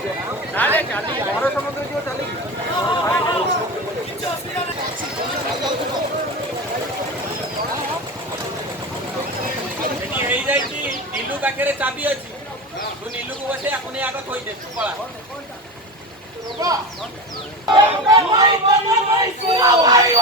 ଘର ସମୁଦ୍ର ଯିବ ଚାଲିକି नीलू पाखे चाबी अच्छी तू नीलू को बसे अपने आगे खोई दे पड़ा भाई